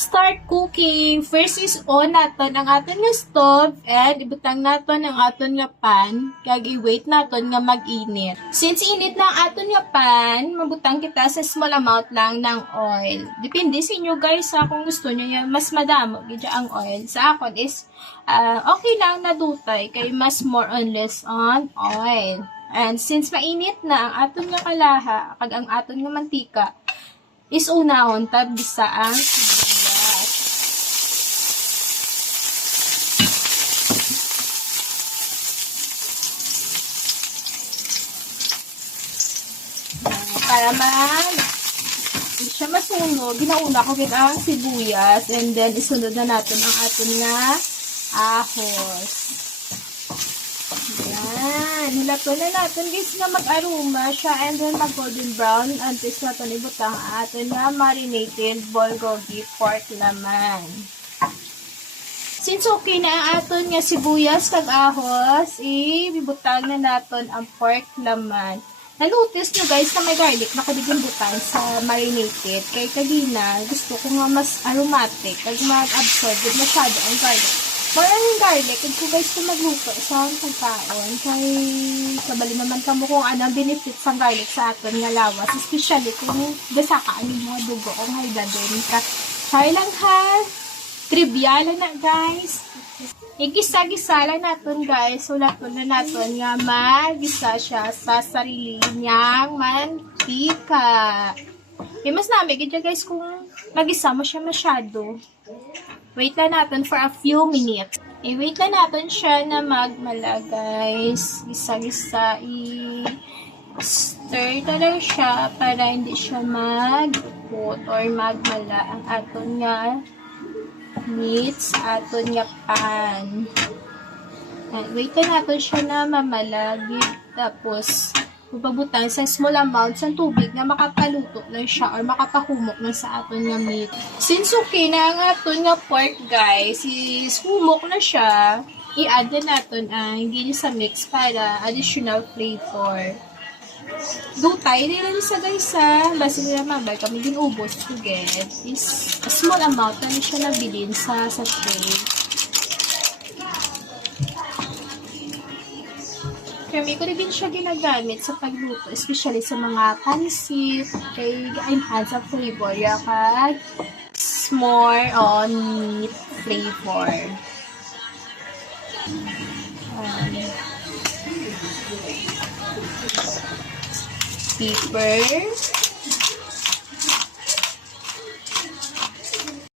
start cooking. First is on naton ang aton nga stove and ibutang naton ang aton nga pan kag i-wait naton nga mag-init. Since init na ang aton nga pan, mabutang kita sa small amount lang ng oil. Depende sa inyo guys kung gusto niyo mas madamo gid ang oil. Sa akon is okay lang na dutay kay mas more or less on oil. And since mainit na ang aton nga kalaha kag ang aton nga mantika is unahon tab bisa ang para hindi siya masunog, ginauna ko gid ang sibuyas and then isunod na natin ang aton nga ahos. Yan, hilato na natin guys nga mag-aroma siya and then mag-golden brown until natin ibutang ang aton nga marinated bulgogi pork laman. Since okay na ang aton nga sibuyas kag ahos, ibibutang na natin ang pork laman. Na-notice nyo guys na may garlic na kuligin butan sa marinated. Kay kagina, gusto ko nga mas aromatic. Kag mag-absorb with masyado ang garlic. More ang garlic, kung guys kung magluto sa pagkaon, kay kabali naman kamo kung anong benefits ang garlic sa aton nga lawas. Especially kung gasa ka ang mga dugo o nga idadon ka. Try lang ha. Trivia lang na guys. Igisa-gisa lang natin guys. Ulat-ulat na natin nga magisa siya sa sarili niyang mantika. Mas namin ganyan guys kung magisa mo siya masyado. Wait lang natin for a few minutes. Wait lang natin siya na magmala guys. Gisa-gisa stir na lang siya para hindi siya mag-coat or magmala ang aton nga meat sa aton nga pan. Wait na natin siya na mamalagit. Tapos, mapabutan sa small amount sa tubig na makapaluto lang siya or makapahumok lang sa aton nga meat. Since okay na ang aton nga pork guys, is humok na siya, i-add na natin ang gini sa mix para additional flavor. Dutay nila sa guys basi nila mabay kami ginubos to get is a small amount na siya nabilin sa sachet. Kami ko rin siya ginagamit sa pagluto, especially sa mga pansit, kay enhance ang flavor kag more on meat flavor. Pepper.